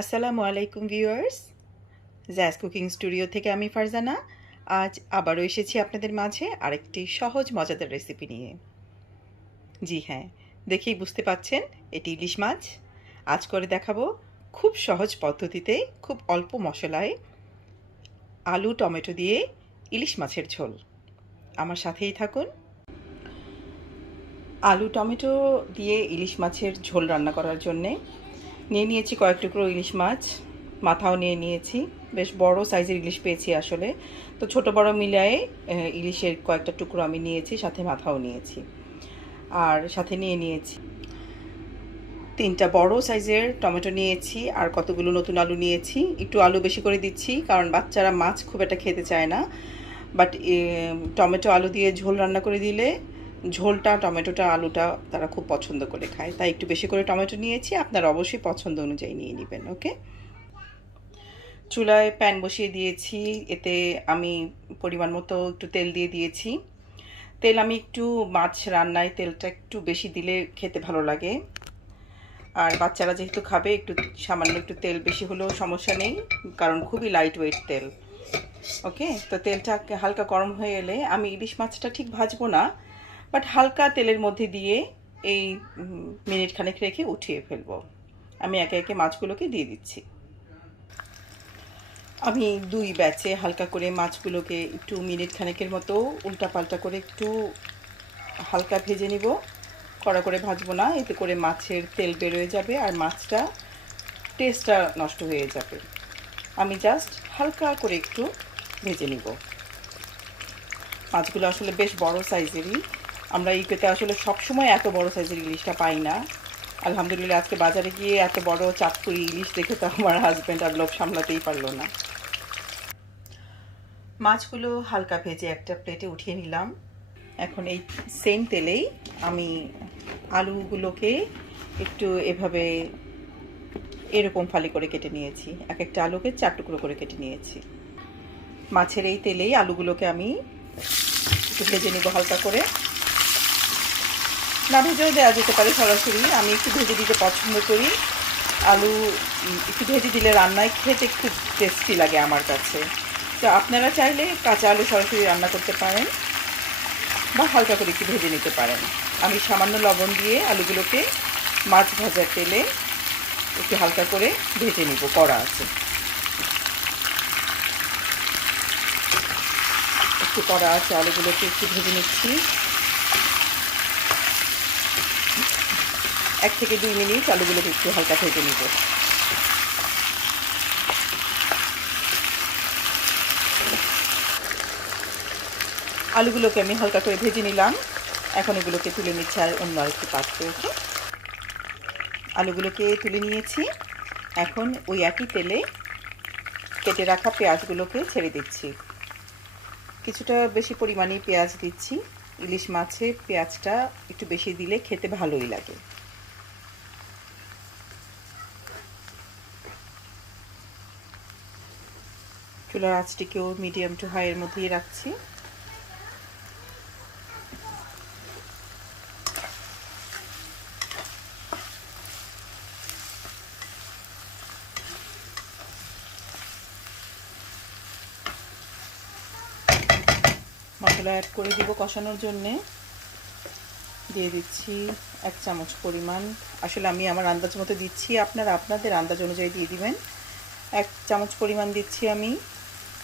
আসসালামু আলাইকুম viewers, jazz cooking studio থেকে আমি ফারজানা। আজ আবারও এসেছি আপনাদের মাঝে আরেকটি সহজ মজাদার রেসিপি নিয়ে। জি হ্যাঁ, দেখেই বুঝতে পাচ্ছেন এটি ইলিশ মাছ। আজ করে দেখাবো খুব সহজ পদ্ধতিতে, খুব অল্প মশলায় আলু টমেটো দিয়ে ইলিশ মাছের ঝোল। আমার সাথেই থাকুন। আলু টমেটো দিয়ে ইলিশ মাছের ঝোল রান্না করার জন্যে নিয়েছি কয়েক টুকরো ইলিশ মাছ, মাথাও নিয়েছি। বেশ বড় সাইজের ইলিশ পেয়েছি আসলে, তো ছোট বড় মিলিয়ে ইলিশের কয়েকটা টুকরো আমি নিয়েছি, সাথে মাথাও নিয়েছি। আর সাথে নিয়েছি 3টা বড় সাইজের টমেটো নিয়েছি, আর কতগুলো নতুন আলু নিয়েছি। একটু আলু বেশি করে দিচ্ছি কারণ বাচ্চারা মাছ খুব একটা খেতে চায় না, বাট টমেটো আলু দিয়ে ঝোল রান্না করে দিলে ঝোলটা টমেটোটা আলুটা তারা খুব পছন্দ করে খায়, তাই একটু বেশি করে টমেটো নিয়েছি। আপনারা অবশ্যই পছন্দ অনুযায়ী নিয়ে নেবেন। ওকে, চুলায় প্যান বসিয়ে দিয়েছি, এতে আমি পরিমাণ মতো একটু তেল দিয়ে দিয়েছি। তেল আমি একটু মাছ রান্নায় তেলটা একটু বেশি দিলে খেতে ভালো লাগে, আর বাচ্চারা যেহেতু খাবে একটু সামান্য একটু তেল বেশি হলেও সমস্যা নেই, কারণ খুবই লাইট ওয়েট তেল। ওকে, তো তেলটা হালকা গরম হয়ে এলে আমি ইলিশ মাছটা ঠিক ভাজবো না, বাট হালকা তেলের মধ্যে দিয়ে এই মিনিট খানেক রেখে উঠিয়ে ফেলবো। আমি একে একে মাছগুলোকে দিয়ে দিচ্ছি। আমি 2 ব্যাচে হালকা করে মাছগুলোকে একটু মিনিট খানেকের মতো উল্টাপাল্টা করে একটু হালকা ভেজে নিব। কড়া করে ভাজবো না, এতে করে মাছের তেল বেরোয় যাবে আর মাছটা টেস্টটা নষ্ট হয়ে যাবে। আমি জাস্ট হালকা করে একটু ভেজে নিব। মাছগুলো আসলে বেশ বড় সাইজেরই, আমরা এই পেতে আসলে সবসময় এত বড় সাইজের ইলিশটা পাই না। আলহামদুলিল্লাহ আজকে বাজারে গিয়ে এত বড় চাঁদপুরি ইলিশ দেখে তো আমার হাজব্যান্ড আর লোভ সামলাতেই পারলো না। মাছগুলো হালকা ভেজে একটা প্লেটে উঠিয়ে নিলাম। এখন এই সেম তেলেই আমি আলুগুলোকে একটু এভাবে এরকম ফালি করে কেটে নিয়েছি। এক একটা আলুকে 4 টুকরো করে কেটে নিয়েছি। মাছের এই তেলেই আলুগুলোকে আমি একটু ভেজে নিব হালকা করে। না ভেজেও দেওয়া যেতে পারে সরাসরি, আমি একটু ভেজে দিতে পছন্দ করি। আলু একটু ভেজে দিলে রান্নায় খেতে খুব টেস্টি লাগে আমার কাছে। তো আপনারা চাইলে কাঁচা আলু সরাসরি রান্না করতে পারেন বা হালকা করে একটু ভেজে নিতে পারেন। আমি সামান্য লবণ দিয়ে আলুগুলোকে মাছ ভাজার তেলে একটু হালকা করে ভেজে নিব, কড়া আছে একটু কড়া আছে, আলুগুলোকে একটু ভেজে নিচ্ছি। 1 থেকে 2 মিনিট আলুগুলোকে একটু হালকা ভেজে নিব। আলুগুলোকে আমি হালকা করে ভেজে নিলাম। এখন এগুলোকে তুলে নিচ্ছি আর অন্য আরেকটি পাত্রে। ওকে, আলুগুলোকে তুলে নিয়েছি। এখন ওই একই তেলে কেটে রাখা পেঁয়াজগুলোকে ছেড়ে দিচ্ছি। কিছুটা বেশি পরিমাণেই পেঁয়াজ দিচ্ছি। ইলিশ মাছে পেঁয়াজটা একটু বেশি দিলে খেতে ভালোই লাগে। চুলার আঁচটিকেও মিডিয়াম টু হাইয়ের মধ্যেই রাখছি। মশলা অ্যাড করে দিব কষানোর জন্যে। দিয়ে দিচ্ছি 1 চামচ পরিমাণ, আসলে আমি আমার আন্দাজ মতো দিচ্ছি, আপনারা আপনাদের আন্দাজ অনুযায়ী দিয়ে দিবেন। 1 চামচ পরিমাণ দিচ্ছি আমি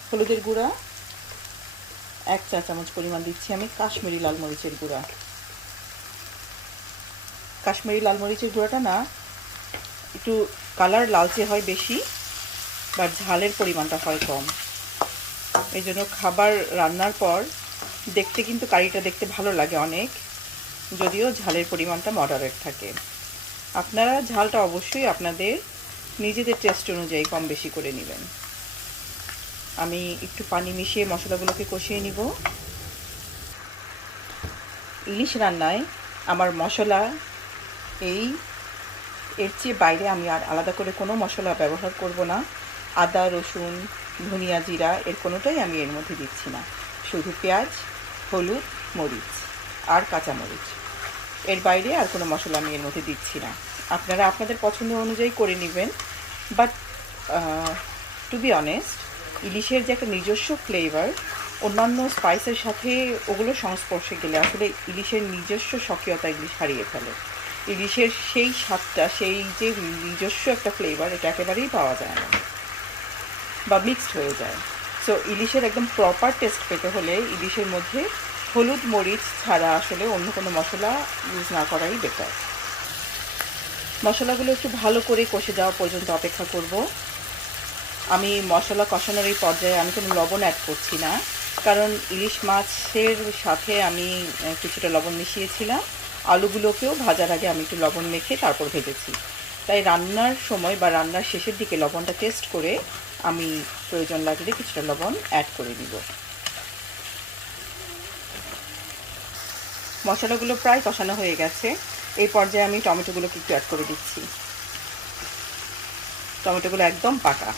হলুদের গুঁড়া। 1 চা চামচ পরিমাণ দিচ্ছি আমি কাশ্মীরি লাল মরিচের গুঁড়া। কাশ্মীরি লাল মরিচের গুঁড়াটা না একটু কালার লালচে হয় বেশি, বাট ঝালের পরিমাণটা হয় কম। এই জন্য খাবার রান্নার পর দেখতে কিন্তু কারিটা দেখতে ভালো লাগে অনেক, যদিও ঝালের পরিমাণটা মডারেট থাকে। আপনারা ঝালটা অবশ্যই আপনাদের নিজেদের টেস্ট অনুযায়ী কম বেশি করে নেবেন। আমি একটু পানি মিশিয়ে মশলাগুলোকে কষিয়ে নিব। ইলিশ রান্নায় আমার মশলা এর চেয়ে বাইরে আমি আর আলাদা করে কোনো মশলা ব্যবহার করব না। আদা রসুন ধনিয়া জিরা এর কোনোটাই আমি এর মধ্যে দিচ্ছি না, শুধু পেঁয়াজ হলুদ মরিচ আর কাঁচামরিচ, এর বাইরে আর কোনো মশলা আমি এর মধ্যে দিচ্ছি না। আপনারা আপনাদের পছন্দ অনুযায়ী করে নেবেন, বাট টু বি অনেস্ট, ইলিশের যে একটা নিজস্ব ফ্লেভার অন্যান্য স্পাইসের সাথে ওগুলো সংস্পর্শে গেলে আসলে ইলিশের নিজস্ব স্বকীয়তা ইলিশ হারিয়ে ফেলে। ইলিশের সেই স্বাদটা, সেই যে নিজস্ব একটা ফ্লেভার, এটা একেবারেই পাওয়া যায় না বা মিক্সড হয়ে যায়। সো ইলিশের একদম প্রপার টেস্ট পেতে হলে ইলিশের মধ্যে হলুদ মরিচ ছাড়া আসলে অন্য কোনো মশলা ইউজ না করাই বেটার। মশলাগুলো একটু ভালো করে কষে যাওয়া পর্যন্ত অপেক্ষা করব। আমি মশলা কষানোর এই পর্যায়ে আমি কোনো লবণ অ্যাড করছি না, কারণ ইলিশ মাছের সাথে আমি কিছুটা লবণ মিশিয়েছিলাম। আলুগুলোকেও ভাজার আগে আমি একটু লবণ মেখে তারপর ভেজেছি, তাই রান্নার সময় বা রান্নার শেষের দিকে লবণটা টেস্ট করে আমি প্রয়োজন লাগলে কিছুটা লবণ অ্যাড করে দিব। মশলাগুলো প্রায় কষানো হয়ে গেছে। এই পর্যায়ে আমি টমেটোগুলোকে একটু অ্যাড করে দিচ্ছি। টমেটোগুলো একদম পাকা।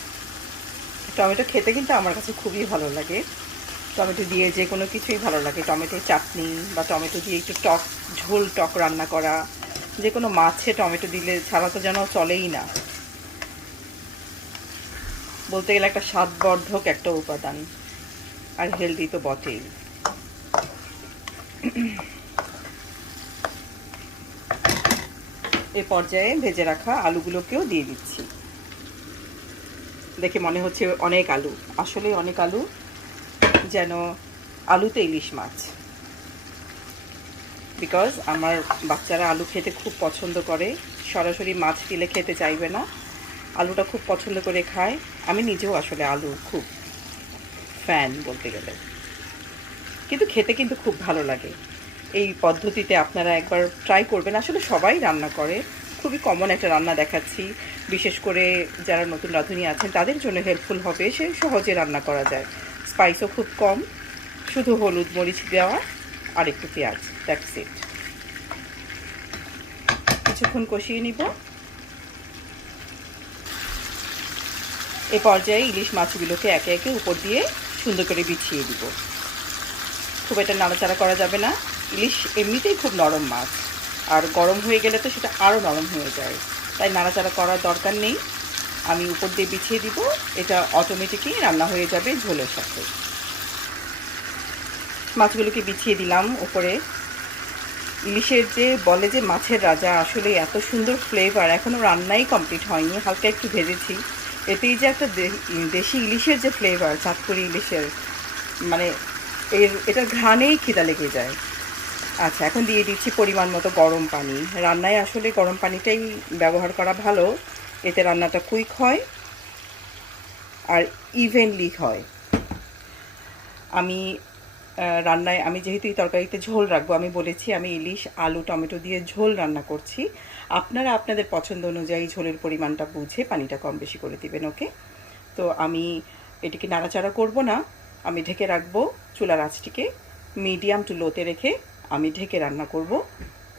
টমেটো খেতে কিন্তু আমার কাছে খুবই ভালো লাগে। টমেটো দিয়ে যে কোনো কিছুই ভালো লাগে, টমেটোর চাটনি বা টমেটো দিয়ে একটু টক ঝোল টক রান্না করা, যে কোনো মাছে টমেটো দিলে ছাড়া তো যেন চলেই না। বলতে গেলে একটা স্বাদবর্ধক একটা উপাদান, আর হেলদি তো বটেই। এই পর্যায়ে ভেজে রাখা আলুগুলোকেও দিয়ে দিচ্ছি। দেখে মনে হচ্ছে অনেক আলু, আসলে অনেক আলু, যেন আলুতে ইলিশ মাছ। বিকজ আমার বাচ্চারা আলু খেতে খুব পছন্দ করে, সরাসরি মাছ দিলে খেতে চাইবে না, আলুটা খুব পছন্দ করে খায়। আমি নিজেও আসলে আলু খুব ফ্যান বলতে গেলে, কিন্তু খেতে কিন্তু খুব ভালো লাগে। এই পদ্ধতিতে আপনারা একবার ট্রাই করবেন। আসলে সবাই রান্না করে, খুবই কমন একটা রান্না দেখাচ্ছি। বিশেষ করে যারা নতুন রাঁধুনি আছেন তাদের জন্য হেল্পফুল হবে, সে সহজে রান্না করা যায়। স্পাইসও খুব কম, শুধু হলুদ মরিচ দেওয়া আর একটু পেঁয়াজ, দ্যাটস ইট। কিছুক্ষণ কষিয়ে নিব। এই পর্যায়ে ইলিশ মাছগুলোকে একে একে উপর দিয়ে সুন্দর করে বিছিয়ে দিব। খুব একটা নাড়াচাড়া করা যাবে না, ইলিশ এমনিতেই খুব নরম মাছ, আর গরম হয়ে গেলে তো সেটা আরও নরম হয়ে যায়, তাই নাড়াচাড়া করার দরকার নেই। আমি উপর দিয়ে বিছিয়ে দিব, এটা অটোমেটিকই রান্না হয়ে যাবে ঝোলের সাথে। মাছগুলোকে বিছিয়ে দিলাম উপরে। ইলিশের যে বলে যে মাছের রাজা, আসলে এত সুন্দর ফ্লেভার, এখনও রান্নাই কমপ্লিট হয়নি, হালকা একটু ভেজেছি। এতেই যে একটা দেশি ইলিশের যে ফ্লেভার, চাঁদপুরি ইলিশের, মানে এটার ঘ্রাণেই খিদা লেগে যায়। আচ্ছা, এখন দিয়ে দিচ্ছি পরিমাণ মতো গরম পানি। রান্নায় আসলে গরম পানিটাই ব্যবহার করা ভালো, এতে রান্নাটা কুইক হয় আর ইভেনলি হয়। আমি রান্নায় আমি যেহেতু এই তরকারিতে ঝোল রাখবো, আমি বলেছি আমি ইলিশ আলু টমেটো দিয়ে ঝোল রান্না করছি। আপনারা আপনাদের পছন্দ অনুযায়ী ঝোলের পরিমাণটা বুঝে পানিটা কম বেশি করে দিবেন, ওকে? তো আমি এটিকে নাড়াচাড়া করব না, আমি ঢেকে রাখবো। চুলার আঁচটিকে মিডিয়াম টু লোতে রেখে আমি ঢেকে রান্না করব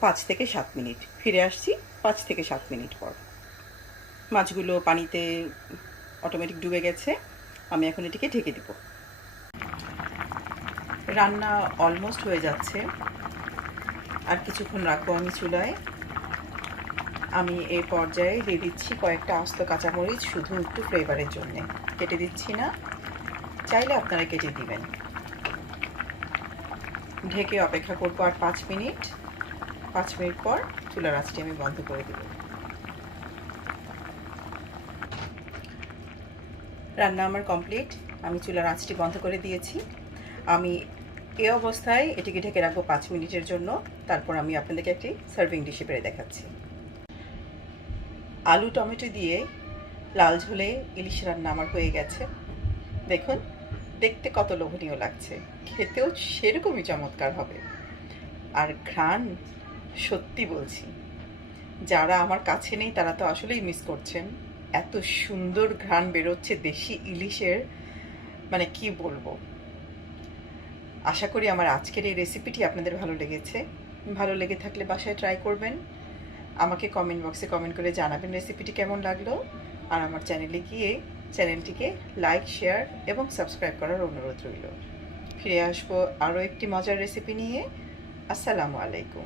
5 থেকে 7 মিনিট। ফিরে আসছি 5 থেকে 7 মিনিট পর। মাছগুলো পানিতে অটোমেটিক ডুবে গেছে, আমি এখন এটিকে ঢেকে দিব। রান্না অলমোস্ট হয়ে যাচ্ছে, আর কিছুক্ষণ রাখবো আমি চুলায়। আমি এই পর্যায়ে দিয়ে দিচ্ছি কয়েকটা আস্ত কাঁচামরিচ, শুধু একটু ফ্লেভারের জন্য, কেটে দিচ্ছি না, চাইলে আপনারা কেটে দিবেন। ঢেকে অপেক্ষা করবো আর 5 মিনিট। 5 মিনিট পর চুলার আঁচটি আমি বন্ধ করে দেব। রান্না আমার কমপ্লিট, আমি চুলার আঁচটি বন্ধ করে দিয়েছি। আমি এই অবস্থায় এটিকে ঢেকে রাখবো 5 মিনিটের জন্য, তারপর আমি আপনাদেরকে একটি সার্ভিং ডিশে বেড়ে দেখাচ্ছি। আলু টমেটো দিয়ে লাল ঝোলে ইলিশ রান্না আমার হয়ে গেছে। দেখুন, দেখতে কত লোভনীয় লাগছে, খেতেও সেরকমই চমৎকার হবে। আর ঘ্রাণ, সত্যি বলছি, যারা আমার কাছে নেই তারা তো আসলেই মিস করছেন। এত সুন্দর ঘ্রাণ বেরোচ্ছে দেশি ইলিশের, মানে কি বলবো। আশা করি আমার আজকের এই রেসিপিটি আপনাদের ভালো লেগেছে। ভালো লেগে থাকলে বাসায় ট্রাই করবেন। আমাকে কমেন্ট বক্সে কমেন্ট করে জানাবেন রেসিপিটি কেমন লাগলো। আর আমার চ্যানেলে গিয়ে চ্যানেলটিকে লাইক, শেয়ার এবং সাবস্ক্রাইব করার অনুরোধ রইল। ফিরে আসবো আরও একটি মজার রেসিপি নিয়ে। আসসালামু আলাইকুম।